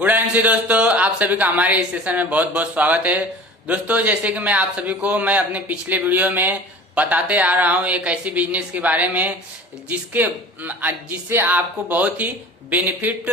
Good evening दोस्तों, आप सभी का हमारे इस सेशन में बहुत बहुत स्वागत है। दोस्तों, जैसे कि मैं आप सभी को अपने पिछले वीडियो में बताते आ रहा हूँ एक ऐसी बिजनेस के बारे में जिससे आपको बहुत ही बेनिफिट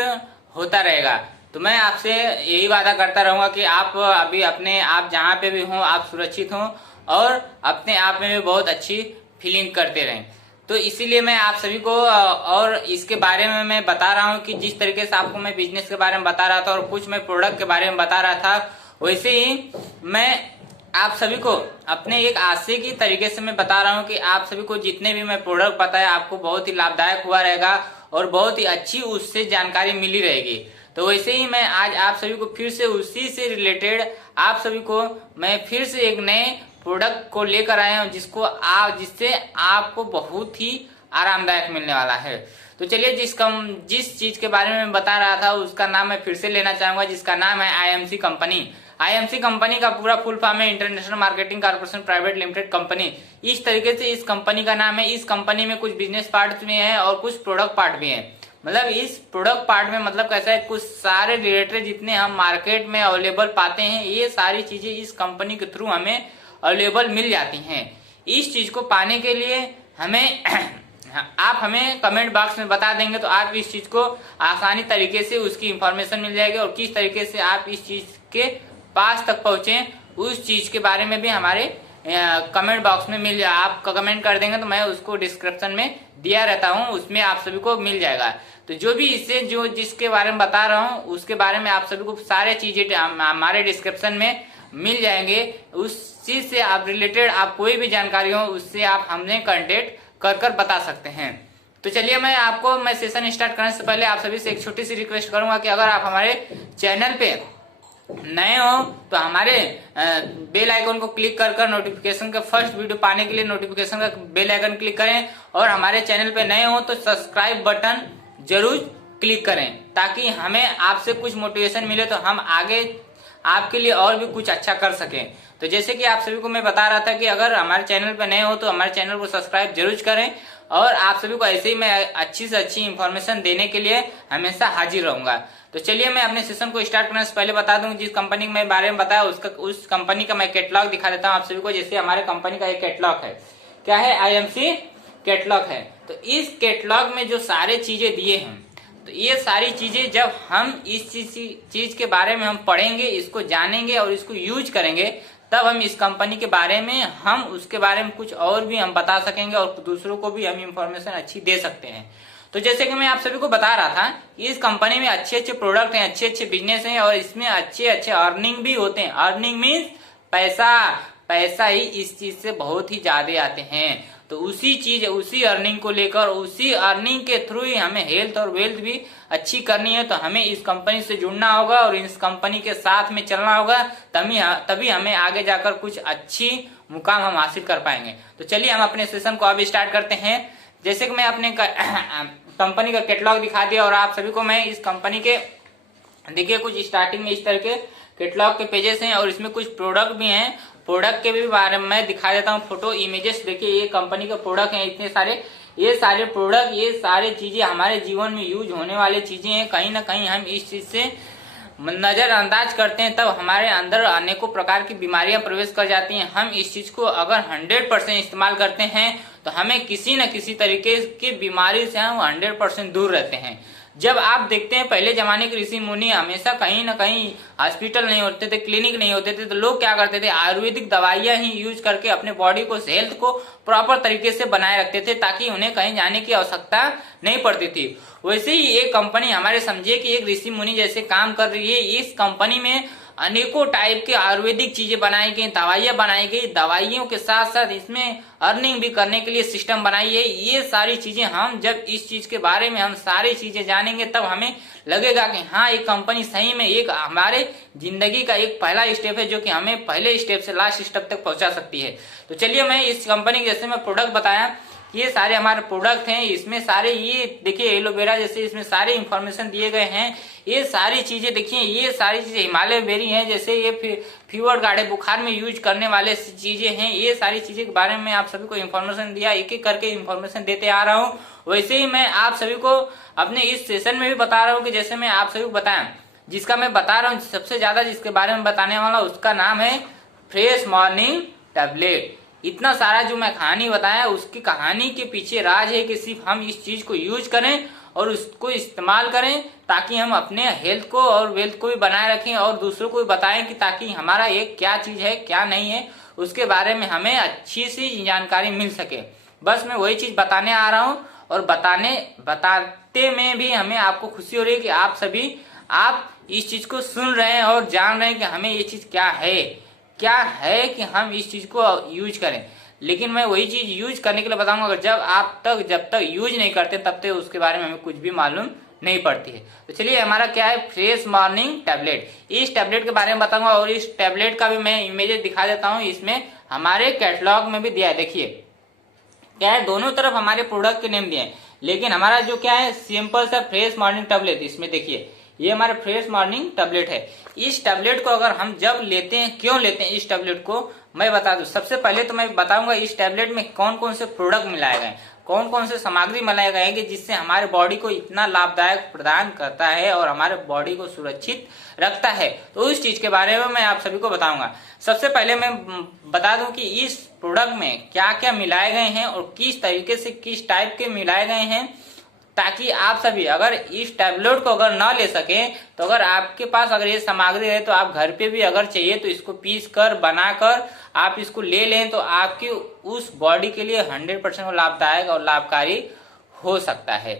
होता रहेगा। तो मैं आपसे यही वादा करता रहूंगा कि आप अभी अपने आप जहाँ पे भी हों आप सुरक्षित हों और अपने आप में भी बहुत अच्छी फीलिंग करते रहें। तो इसीलिए मैं आप सभी को और इसके बारे में मैं बता रहा हूँ कि जिस तरीके से आपको मैं बिजनेस के बारे में बता रहा था और कुछ मैं प्रोडक्ट के बारे में बता रहा था, वैसे ही मैं आप सभी को अपने एक आशय की तरीके से मैं बता रहा हूँ कि आप सभी को जितने भी मैं प्रोडक्ट बताया आपको बहुत ही लाभदायक हुआ रहेगा और बहुत ही अच्छी उससे जानकारी मिली रहेगी। तो वैसे ही मैं आज आप सभी को फिर से उसी से रिलेटेड आप सभी को मैं फिर से एक नए प्रोडक्ट को लेकर आए हूं जिससे आपको बहुत ही आरामदायक मिलने वाला है। तो चलिए जिस चीज के बारे में मैं बता रहा था उसका नाम मैं फिर से लेना चाहूंगा, जिसका नाम है आईएमसी कंपनी। आईएमसी कंपनी का पूरा फुल फॉर्म है international marketing corporation private limited company. इस तरीके से इस कंपनी का नाम है। इस कंपनी में कुछ बिजनेस पार्ट भी है और कुछ प्रोडक्ट पार्ट भी है। मतलब इस प्रोडक्ट पार्ट में मतलब कैसा है, कुछ सारे रिलेटेड जितने हम मार्केट में अवेलेबल पाते हैं ये सारी चीजें इस कंपनी के थ्रू हमें अवेलेबल मिल जाती हैं। इस चीज को पाने के लिए आप हमें कमेंट बॉक्स में बता देंगे तो आप इस चीज को आसानी तरीके से उसकी इंफॉर्मेशन मिल जाएगी और किस तरीके से आप इस चीज के पास तक पहुंचे उस चीज के बारे में भी हमारे कमेंट बॉक्स में मिल जाए। आप कमेंट कर देंगे तो मैं उसको डिस्क्रिप्शन में दिया रहता हूं, उसमें आप सभी को मिल जाएगा। तो जो भी इससे जिसके बारे में बता रहा हूं उसके बारे में आप सभी को सारे चीजें हमारे डिस्क्रिप्शन में मिल जाएंगे। उस चीज से आप रिलेटेड आप कोई भी जानकारी हो उससे आप हमने कांटेक्ट कर बता सकते हैं। तो चलिए मैं सेशन स्टार्ट करने से पहले आप सभी से एक छोटी सी रिक्वेस्ट करूंगा कि अगर आप हमारे चैनल पे नए हो तो हमारे बेल आइकन को क्लिक कर नोटिफिकेशन का फर्स्ट वीडियो पाने के लिए नोटिफिकेशन का बेल आइकन क्लिक करें और हमारे चैनल पे नए हो तो सब्सक्राइब बटन जरूर क्लिक करें ताकि हमें आपसे कुछ मोटिवेशन मिले तो हम आगे आपके लिए और भी कुछ अच्छा कर सकें। तो जैसे कि आप सभी को मैं बता रहा था कि अगर हमारे चैनल पर नए हो तो हमारे चैनल को सब्सक्राइब जरूर करें और आप सभी को ऐसे ही मैं अच्छी से अच्छी इंफॉर्मेशन देने के लिए हमेशा हाजिर रहूंगा। तो चलिए मैं अपने सेशन को स्टार्ट करने से पहले बता दूं जिस कंपनी के मैं बारे में बताया उस कंपनी का मैं कैटलॉग दिखा देता हूं आप सभी को। जैसे हमारे कंपनी का एक कैटलॉग है, क्या है, आईएमसी कैटलॉग है। तो इस कैटलॉग में जो सारे चीजें दिए हैं तो ये सारी चीजें जब हम इस चीज के बारे में हम पढ़ेंगे, इसको जानेंगे और इसको यूज करेंगे तब हम इस कंपनी के बारे में हम उसके बारे में कुछ और भी हम बता सकेंगे और दूसरों को भी हम इंफॉर्मेशन अच्छी दे सकते हैं। तो जैसे कि मैं आप सभी को बता रहा था इस कंपनी में अच्छे अच्छे प्रोडक्ट हैं, अच्छे अच्छे बिजनेस हैं और इसमें अच्छे अच्छे अर्निंग भी होते हैं। अर्निंग मीन्स पैसा ही इस चीज से बहुत ही ज्यादा आते हैं। तो उसी अर्निंग को लेकर उसी अर्निंग के थ्रू ही हमें हेल्थ और वेल्थ भी अच्छी करनी है। तो हमें इस कंपनी से जुड़ना होगा और इस कंपनी के साथ में चलना होगा, तभी हमें आगे जाकर कुछ अच्छी मुकाम हम हासिल कर पाएंगे। तो चलिए हम अपने सेशन को अभी स्टार्ट करते हैं। जैसे कि मैं अपने कंपनी का कैटलॉग दिखा दिया और आप सभी को मैं इस कंपनी के देखिए कुछ स्टार्टिंग में इस तरह के कैटलॉग के पेजेस हैं और इसमें कुछ प्रोडक्ट भी हैं। प्रोडक्ट के भी बारे में मैं दिखा देता हूँ फोटो इमेजेस। देखिए ये कंपनी के प्रोडक्ट हैं इतने सारे, ये सारे प्रोडक्ट ये सारी चीजें हमारे जीवन में यूज होने वाली चीजें हैं। कहीं ना कहीं हम इस चीज से नजरअंदाज करते हैं तब हमारे अंदर अनेकों प्रकार की बीमारियां प्रवेश कर जाती हैं। हम इस चीज को अगर 100% इस्तेमाल करते हैं तो हमें किसी न किसी तरीके की बीमारी से हम 100% दूर रहते हैं। जब आप देखते हैं पहले जमाने के ऋषि मुनि हमेशा कहीं ना कहीं हॉस्पिटल नहीं होते थे, क्लिनिक नहीं होते थे, तो लोग क्या करते थे, आयुर्वेदिक दवाइयां ही यूज करके अपने बॉडी को, हेल्थ को प्रॉपर तरीके से बनाए रखते थे ताकि उन्हें कहीं जाने की आवश्यकता नहीं पड़ती थी। वैसे ही एक कंपनी हमारे समझिए कि एक ऋषि मुनि जैसे काम कर रही है। इस कंपनी में अनेकों टाइप के आयुर्वेदिक चीजें बनाई गई, दवाइयां बनाई गई, दवाइयों के साथ साथ इसमें अर्निंग भी करने के लिए सिस्टम बनाई है। ये सारी चीजें हम जब इस चीज के बारे में हम सारी चीजें जानेंगे तब हमें लगेगा कि हाँ ये कंपनी सही में एक हमारे जिंदगी का एक पहला स्टेप है जो कि हमें पहले स्टेप से लास्ट स्टेप तक पहुंचा सकती है। तो चलिए मैं इस कंपनी के जैसे मैं प्रोडक्ट बताया ये सारे हमारे प्रोडक्ट हैं। इसमें सारे ये देखिए एलोवेरा जैसे इसमें सारे इंफॉर्मेशन दिए गए हैं। ये सारी चीजें देखिए, ये सारी चीजें हिमालय बेरी हैं, जैसे ये फीवर गाढ़े बुखार में यूज करने वाले चीजें हैं। ये सारी चीजें के बारे में आप सभी को इन्फॉर्मेशन दिया, एक एक करके इन्फॉर्मेशन देते आ रहा हूँ। वैसे ही मैं आप सभी को अपने इस सेशन में भी बता रहा हूँ कि जैसे मैं आप सभी को बताया जिसका मैं बता रहा हूँ, सबसे ज्यादा जिसके बारे में बताने वाला उसका नाम है फ्रेश मॉर्निंग टैबलेट। इतना सारा जो मैं कहानी बताया, उसकी कहानी के पीछे राज है कि सिर्फ हम इस चीज को यूज करें और उसको इस्तेमाल करें, ताकि हम अपने हेल्थ को और वेल्थ को भी बनाए रखें और दूसरों को भी बताएं कि ताकि हमारा ये क्या चीज है क्या नहीं है उसके बारे में हमें अच्छी सी जानकारी मिल सके। बस मैं वही चीज बताने आ रहा हूँ, और बताते में भी हमें आपको खुशी हो रही है कि आप सभी आप इस चीज को सुन रहे हैं और जान रहे हैं कि हमें ये चीज क्या है कि हम इस चीज को यूज करें। लेकिन मैं वही चीज यूज करने के लिए बताऊंगा, अगर जब तक यूज नहीं करते तब तक उसके बारे में हमें कुछ भी मालूम नहीं पड़ती है। तो चलिए, हमारा क्या है, फ्रेश मॉर्निंग टैबलेट। इस टैबलेट के बारे में बताऊंगा और इस टैबलेट का भी मैं इमेजेस दिखा देता हूँ। इसमें हमारे कैटलॉग में भी दिया है, देखिए क्या है, दोनों तरफ हमारे प्रोडक्ट के नेम दिए हैं, लेकिन हमारा जो क्या है, सिंपल सा फ्रेश मॉर्निंग टैबलेट। इसमें देखिए ये हमारा फ्रेश मॉर्निंग टैबलेट है। इस टैबलेट को अगर हम जब लेते हैं, क्यों लेते हैं इस टैबलेट को, मैं बता दूं। सबसे पहले तो मैं बताऊंगा इस टैबलेट में कौन कौन से प्रोडक्ट मिलाए गए, कौन कौन से सामग्री मिलाए गए हैं जिससे हमारे बॉडी को इतना लाभदायक प्रदान करता है और हमारे बॉडी को सुरक्षित रखता है। तो उस चीज के बारे में मैं आप सभी को बताऊंगा। सबसे पहले मैं बता दूं कि इस प्रोडक्ट में क्या क्या मिलाए गए हैं और किस तरीके से किस टाइप के मिलाए गए हैं, ताकि आप सभी अगर इस टैबलेट को अगर ना ले सके तो अगर आपके पास अगर ये सामग्री है तो आप घर पे भी अगर चाहिए तो इसको पीस कर बनाकर आप इसको ले लें, तो आपकी उस बॉडी के लिए 100% लाभदायक और लाभकारी हो सकता है।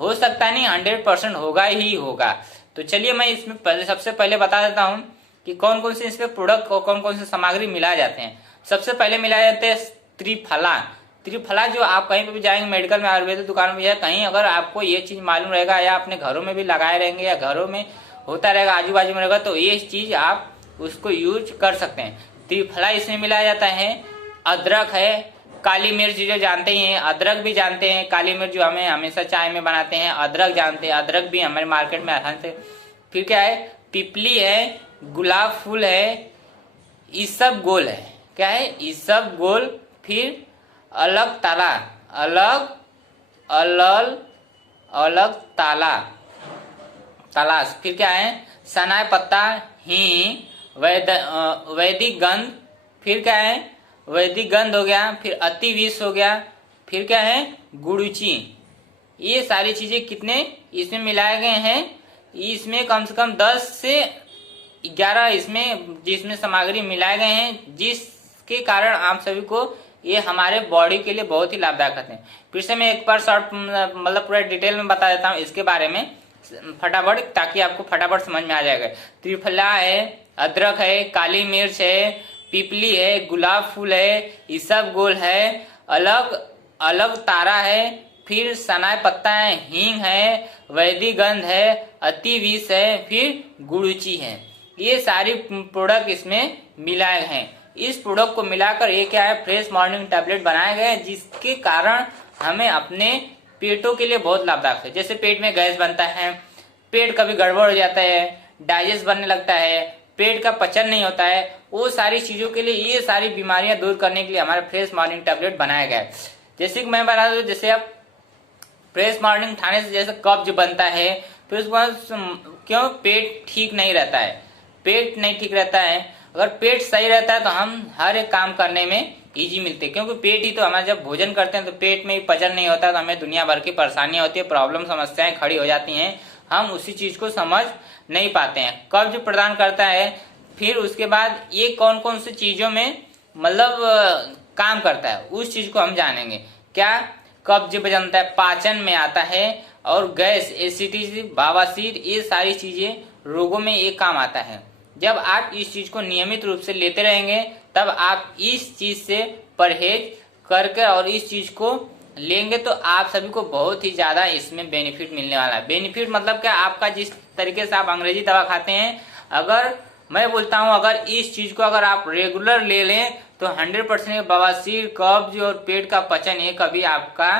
हो सकता नहीं, 100% होगा ही होगा। तो चलिए मैं इसमें सबसे पहले बता देता हूँ कि कौन कौन से इसमें प्रोडक्ट और कौन कौन से सामग्री मिलाए जाते हैं। सबसे पहले मिलाए जाते हैं त्रिफला। जो आप कहीं पे भी जाएंगे, मेडिकल में, आयुर्वेदिक दुकान में या कहीं, अगर आपको ये चीज मालूम रहेगा या अपने घरों में भी लगाए रहेंगे या घरों में होता रहेगा, आजू बाजू में रहेगा, तो ये चीज आप उसको यूज कर सकते हैं। त्रिफला इसमें मिलाया जाता है। अदरक है, काली मिर्च जो जानते ही हैं, अदरक भी जानते हैं, काली मिर्च जो हमें हमेशा चाय में बनाते हैं, अदरक जानते हैं, अदरक भी हमारे मार्केट में आसान से। फिर क्या है, पिपली है, गुलाब फूल है, इसबगोल है, क्या है, इसबगोल। फिर अलग तालाश। फिर क्या है, सनाय पत्ता, हींग, वैदिक गंध। फिर क्या है, वैदिक गंध हो गया। फिर अति विष हो गया। फिर क्या है, गुड़ुची। ये सारी चीजें कितने इसमें मिलाए गए हैं, इसमें कम से कम 10 से 11 जिसमें सामग्री मिलाए गए हैं, जिसके कारण आप सभी को ये हमारे बॉडी के लिए बहुत ही लाभदायक होते हैं। फिर से मैं एक बार शॉर्ट मतलब पूरा डिटेल में बता देता हूँ इसके बारे में फटाफट, ताकि आपको फटाफट समझ में आ जाएगा। त्रिफला है, अदरक है, काली मिर्च है, पिपली है, गुलाब फूल है, इसबगोल है, अलग तारा है, फिर सनाय पत्ता है, हींग है, वैदिक गंध है, अति विष है, फिर गुड़ुची है। ये सारी प्रोडक्ट इसमें मिलाए हैं। इस प्रोडक्ट को मिलाकर ये क्या है, फ्रेश मॉर्निंग टैबलेट बनाया गया है, जिसके कारण हमें अपने पेटों के लिए बहुत लाभदायक है। जैसे पेट में गैस बनता है, पेट कभी गड़बड़ हो जाता है, डाइजेस्ट बनने लगता है, पेट का पचन नहीं होता है, वो सारी चीजों के लिए, ये सारी बीमारियां दूर करने के लिए हमारा फ्रेश मॉर्निंग टैबलेट बनाया गया है। जैसे कि मैं बता दूं, जैसे आप फ्रेश मॉर्निंग खाने से जैसे कब्ज बनता है, फिर उसके बाद क्यों पेट ठीक नहीं रहता है, पेट नहीं ठीक रहता है। अगर पेट सही रहता है तो हम हर एक काम करने में इजी मिलते हैं, क्योंकि पेट ही तो हमारा, जब भोजन करते हैं तो पेट में ही पचन नहीं होता तो हमें दुनिया भर की परेशानियां होती है, प्रॉब्लम समस्याएं खड़ी हो जाती हैं, हम उसी चीज को समझ नहीं पाते हैं। कब्ज प्रदान करता है। फिर उसके बाद ये कौन कौन सी चीजों में मतलब काम करता है, उस चीज को हम जानेंगे। क्या कब्ज बनता है, पाचन में आता है, और गैस, एसिडिटी, बवासीर, ये सारी चीजें रोगों में ये काम आता है। जब आप इस चीज को नियमित रूप से लेते रहेंगे तब आप इस चीज से परहेज करके और इस चीज को लेंगे तो आप सभी को बहुत ही ज्यादा इसमें बेनिफिट मिलने वाला है। बेनिफिट मतलब क्या, आपका जिस तरीके से आप अंग्रेजी दवा खाते हैं, अगर मैं बोलता हूं अगर इस चीज को अगर आप रेगुलर ले लें तो 100% बवासीर, कब्ज और पेट का पचन ये कभी आपका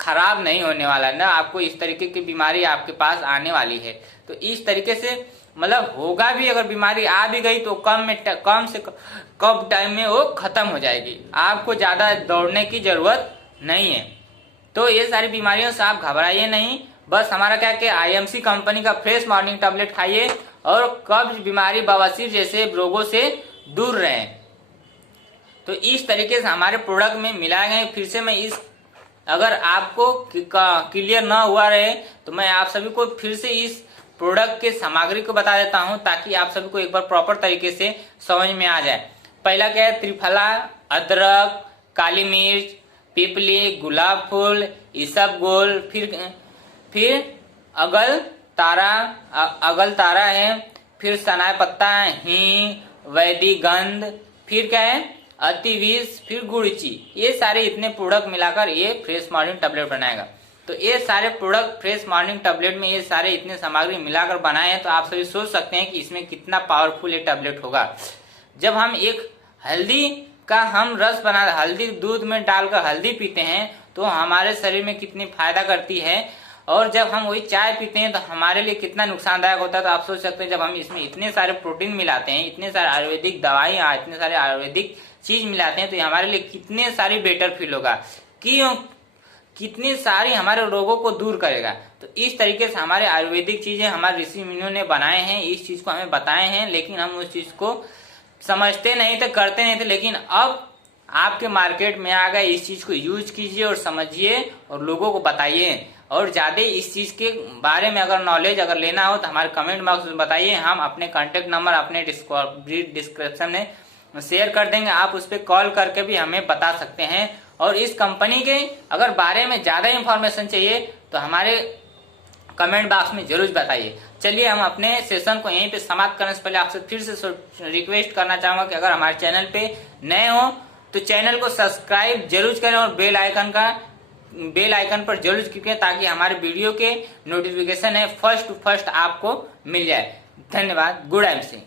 खराब नहीं होने वाला है, ना आपको इस तरीके की बीमारी आपके पास आने वाली है। तो इस तरीके से मतलब होगा भी, अगर बीमारी आ भी गई तो कम से कम टाइम में वो खत्म हो जाएगी, आपको ज्यादा दौड़ने की जरूरत नहीं है। तो ये सारी बीमारियों से आप घबराइए नहीं, बस हमारा क्या कि IMC कंपनी का फ्रेश मॉर्निंग टैबलेट खाइए और कब्ज, बीमारी, बवासीर जैसे रोगों से दूर रहें। तो इस तरीके से हमारे प्रोडक्ट में मिलाए गए। फिर से मैं अगर आपको क्लियर ना हुआ रहे तो मैं आप सभी को फिर से इस प्रोडक्ट के सामग्री को बता देता हूं, ताकि आप सभी को एक बार प्रॉपर तरीके से समझ में आ जाए। पहला क्या है, त्रिफला, अदरक, काली मिर्च, पिपली, गुलाब फूल, इसबगोल, फिर अगल तारा है, फिर सनाय पत्ता, हींग, वैदिक गंध, फिर क्या है, अतिविष, फिर गुड़ची। ये सारे इतने प्रोडक्ट मिलाकर ये फ्रेश मॉर्निंग टैबलेट बनाएगा। तो ये सारे प्रोडक्ट फ्रेश मॉर्निंग टैबलेट में ये सारे इतने सामग्री मिलाकर बनाए हैं, तो आप सभी सोच सकते हैं कि इसमें कितना पावरफुल ये टैबलेट होगा। जब हम एक हल्दी का हम रस बना, हल्दी दूध में डालकर हल्दी पीते हैं तो हमारे शरीर में कितनी फायदा करती है, और जब हम वही चाय पीते हैं तो हमारे लिए कितना नुकसानदायक होता है। तो आप सोच सकते हैं जब हम इसमें इतने सारे प्रोटीन मिलाते हैं, इतने सारे आयुर्वेदिक दवाई, इतने सारे आयुर्वेदिक चीज मिलाते हैं, तो ये हमारे लिए कितने सारी बेटर फील होगा, क्यों, कितनी सारी हमारे रोगों को दूर करेगा। तो इस तरीके से हमारे आयुर्वेदिक चीजें हमारे ऋषि मुनियों ने बनाए हैं, इस चीज को हमें बताए हैं, लेकिन हम उस चीज को समझते नहीं थे, करते नहीं थे। लेकिन अब आपके मार्केट में आ गए, इस चीज को यूज कीजिए और समझिए और लोगों को बताइए। और ज्यादा इस चीज के बारे में अगर नॉलेज अगर लेना हो तो हमारे कमेंट बॉक्स में बताइए, हम अपने कांटेक्ट नंबर अपने डिस्क्रिप्शन में शेयर कर देंगे, आप उस पर कॉल करके भी हमें बता सकते हैं। और इस कंपनी के अगर बारे में ज्यादा इंफॉर्मेशन चाहिए तो हमारे कमेंट बॉक्स में जरूर बताइए। चलिए हम अपने सेशन को यहीं पे समाप्त करने से पहले आपसे फिर से रिक्वेस्ट करना चाहूंगा कि अगर हमारे चैनल पे नए हो तो चैनल को सब्सक्राइब जरूर करें और बेल आइकन पर जरूर क्लिक करें, ताकि हमारे वीडियो के नोटिफिकेशन है फर्स्ट आपको मिल जाए। धन्यवाद। Good IMC।